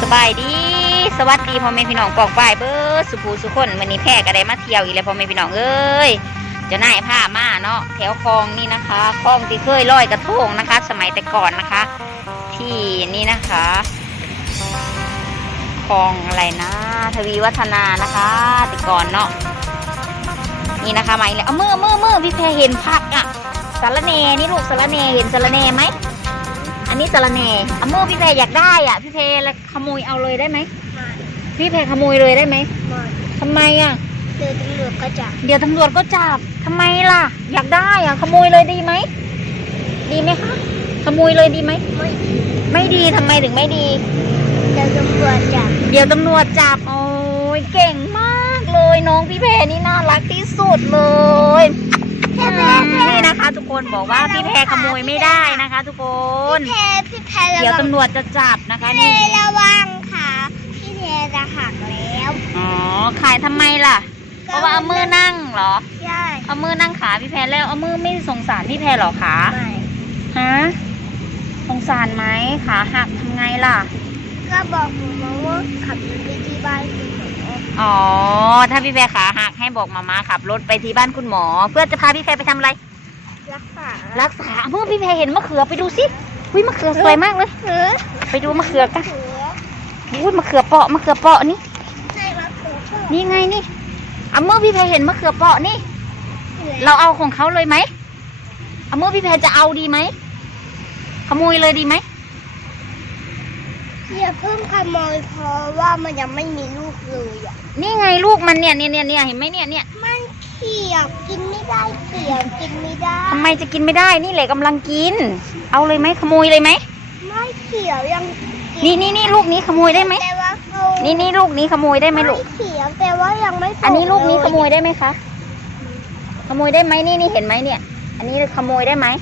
บายดีสวัสดีพ่อแม่พี่น้องปองฝ่ายเบิร์ดสุภูสุคนวันนี้แพร่ก็ได้มาเที่ยวอีกแล้วพ่อแม่พี่น้องเอ้ยจะน่ายผ้ามาเนาะแถวคลองนี่นะคะคลองที่เคยลอยกระทงนะคะ สมัยแต่ก่อนนะคะ ที่นี่นะคะคลองอะไรนะทวีวัฒนานะคะแต่ก่อนเนาะนี่นะคะมาอีกแล้วเอามือพี่แพรเห็นผักอ่ะสาระเนนี่ลูกสาระเนเห็นสาระเนไหมอันนี้สาระเนเอามือพี่แพรอยากได้อ่ะพี่แพรขโมยเอาเลยได้ไหมพี่แพรขโมยเลยได้ไหมทำไมอ่ะเดี๋ยวตำรวจก็จับทำไมล่ะอยากได้อ่ะขโมยเลยดีไหมดีไหมคะขโมยเลยดีไหมไม่ดีทำไมถึงไม่ดีเดี๋ยวตำรวจจับโอ้ยเก่งมากเลยน้องพี่แพรนี่น่ารักที่สุดเลยนี่นะคะทุกคนบอกว่าพี่แพรขโมยไม่ได้นะคะทุกคนพี่แพรเดี๋ยวตำรวจจะจับนะคะนี่ระวังค่ะพี่แพรจะหักแล้วอ๋อขายทำไมล่ะเพราะว่าเอามือนั่งเหรอใช่เอามือนั่งขาพี่แพรแล้วเอามือไม่สงสารพี่แพรหรอคะไม่ฮะสงสารไหมขาหักทำไงล่ะก็บอกหนูว่าขับรถไปที่บ้านคุณหมออ๋อถ้าพี่แพรขาหักให้บอกมาม่าขับรถไปที่บ้านคุณหมอเพื่อจะพาพี่แพรไปทำอะไรรักษาเมื่อพี่แพรเห็นมะเขือไปดูสิวิมะเขือสวยมากเลยไปดูมะเขือกันอุ้ยมะเขือเปาะนี่นี่ไงนี่เมื่อพี่แพรเห็นมะเขือเปาะนี่เราเอาของเขาเลยไหมเมื่อพี่แพรจะเอาดีไหมขโมยเลยดีไหมอย่าเพิ่งขโมยเพราะว่ามันยังไม่มีลูกเลยอ่ะนี่ไงลูกมันเนี่ยเห็นไหมเนี่ยมันเขียวกินไม่ได้กินไม่ได้ทำไมจะกินไม่ได้นี่แหละกำลังกินเอาเลยไหมขโมยเลยไหมไม่เขียวยังนี่ลูกนี้ขโมยได้ไหมแต่ว่านี่ลูกนี้ขโมยได้ไหมลูกเขียวแต่ว่ายังไม่อันนี้ลูกนี้ขโมยได้ไหมคะขโมยได้ไหมนี่เห็นไหมเนี่ยอันนี้ขโมยได้ไหม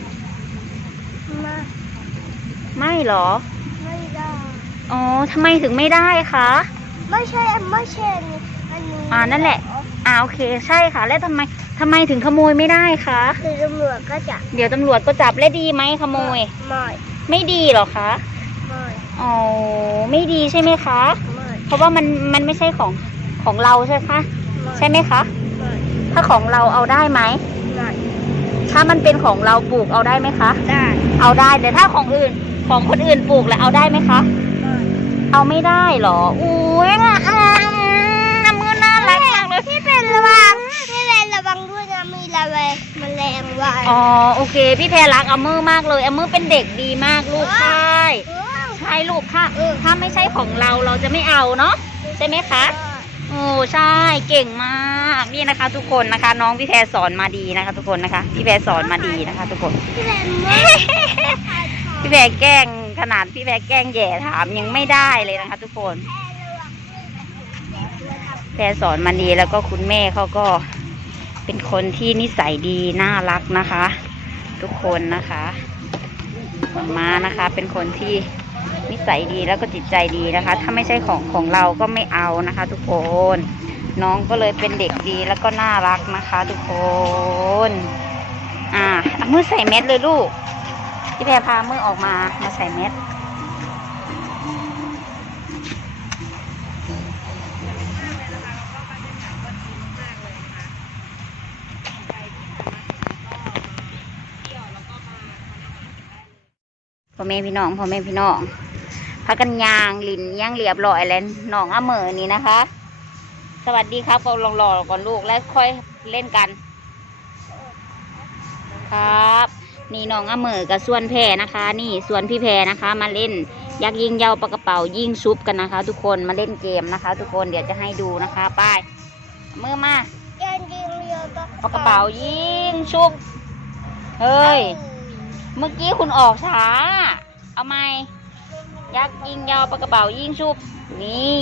ไม่หรอไม่ได้อ๋อทำไมถึงไม่ได้คะไม่ใช่อันนี้นั่นแหละโอเคใช่ค่ะแล้วทำไมถึงขโมยไม่ได้คะคือตำรวจก็จับเดี๋ยวตำรวจก็จับและดีไหมขโมยไม่ดีหรอคะไม่อ๋อไม่ดีใช่ไหมคะเพราะว่ามันไม่ใช่ของเราใช่คะใช่ไหมคะถ้าของเราเอาได้ไหมถ้ามันเป็นของเราปลูกเอาได้ไหมคะได้เอาได้แต่ถ้าของคนอื่นปลูกแล้วเอาได้ไหมคะเอาไม่ได้หรออุ้ยมือน่ารักมากเลยพี่เป็นระวังด้วยนะมีอะไรแมลงวันอ๋อโอเคพี่แพรรักมือมากเลยมือเป็นเด็กดีมากลูกใช่ลูกค่ะถ้าไม่ใช่ของเราจะไม่เอาเนาะใช่ไหมคะโอ้ใช่เก่งมากนี่นะคะ ทุกคนนะคะน้องพี่แพรสอนมาดีนะคะ ทุกคนนะคะพี่แพรสอนมาดีนะคะ ทุกคนพี่แพรแกล้งขนาดพี่แพรแกล้งแย่ถามยังไม่ได้เลยนะคะ ทุกคนแพรสอนมาดีแล้วก็คุณแม่เขาก็เป็นคนที่นิสัยดีน่ารักนะคะ ทุกคนนะคะมานะคะเป็นคนที่นิสัยดีแล้วก็จิตใจดีนะคะถ้าไม่ใช่ของเราก็ไม่เอานะคะ ทุกคนน้องก็เลยเป็นเด็กดีแล้วก็น่ารักนะคะ ทุกคนเอามือใส่เม็ดเลยลูกพี่แพรพามือออกมาใส่เม็ดพ่อแม่พี่น้องพากันยางหลินย่างเรียบร้อยแล้วน้องเหมอนี่นะคะสวัสดีครับก็ลองรอก่อนลูกแล้วค่อยเล่นกันครับนี่น้องเหมอกับส่วนแพรนะคะนี่ส่วนพี่แพรนะคะมาเล่นยักยิงยาวปากกระเป๋ายิงซุปกันนะคะ ทุกคนมาเล่นเกมนะคะ ทุกคนเดี๋ยวจะให้ดูนะคะป้ายมือมาปากกระเป๋ายิงซุปเฮ้ยเมื่อกี้คุณออกช้าเอาไหมยักยิงยาวปากกระเป๋ายิงชุบนี่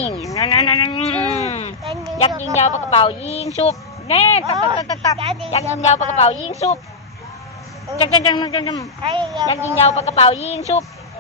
ยักยิงยาวปากกระเป๋ายิงชุบแน่ตับยักยิงยาวปากกระเป๋ายิงชุบยักยิงยาวปากกระเป๋ายิงชุบ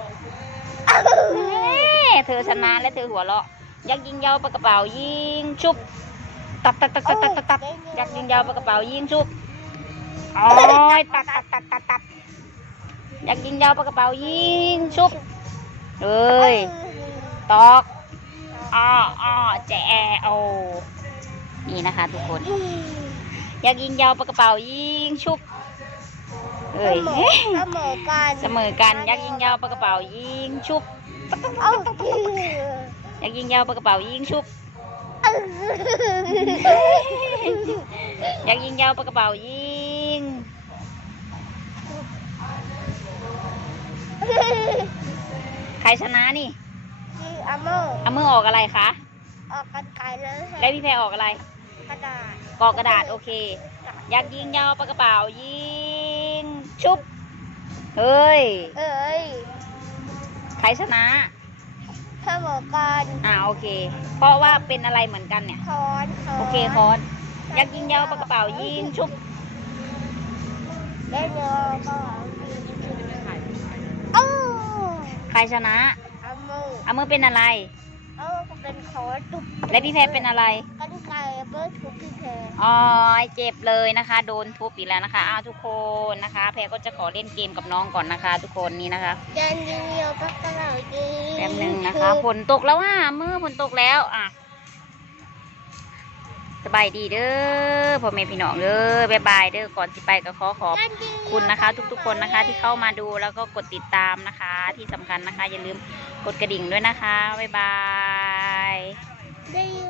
เธอชนะและเธอหัวเราะยักยิงยาวปากกระเป๋ายิงชุบตับยักยิงยาวปากกระเป๋ายิงชุบโอ้ยตับอยากยิงยาวปากกระเป๋ายิงชุบเอ้ยตอกอ้อแจโอนี่นะคะทุกคน อยากยิงยาวปากกระเป๋ายิงชุบเอ้ยเสมอกันเสมอกันอยากยิงยาวปากกระเป๋ายิงชุบเอ้าอยากยิงยาวปากกระเป๋ายิงชุบ อยากยิงยาวปากกระเป๋ายิงใครชนะนี่ยิงอาโมเอามือออกอะไรคะออกกันไกลเลยแล้วพี่แพรออกอะไรกระดาษกอกระดาษโอเค อยากยิงยาวปากกระเป๋ายิงชุบเฮ้ยเอ้ยใครชนะเสมอกันโอเค เพราะว่าเป็นอะไรเหมือนกันเนี่ยคอนโอเคคอนอยากยิงยาวปากกระเป๋ายิงชุบได้เนื้อก็เอ้าใครชนะอาโมเอามือเป็นอะไรก็เป็นคอนตุ๊บและพี่แพรเป็นอะไรกันไกลเบิร์ดทุกพี่แพรอ๋อเจ็บเลยนะคะ โดนทุบอีกแล้วนะคะทุกคนนะคะ แพรก็จะขอเล่นเกมกับน้องก่อนนะคะ ทุกคนนี่นะคะยันยิงเดียวปักกระเหล่าดีแป๊บนึงนะคะฝนตกแล้วมือฝนตกแล้วสบายดีเด้อพ่อแม่พี่น้องเด้อบ๊ายบายเด้อก่อนสิไปก็ขอบคุณนะคะ ทุกๆคนนะคะ ที่เข้ามาดูแล้วก็กดติดตามนะคะ ที่สำคัญนะคะ อย่าลืมกดกระดิ่งด้วยนะคะบ๊ายบายได้ยิน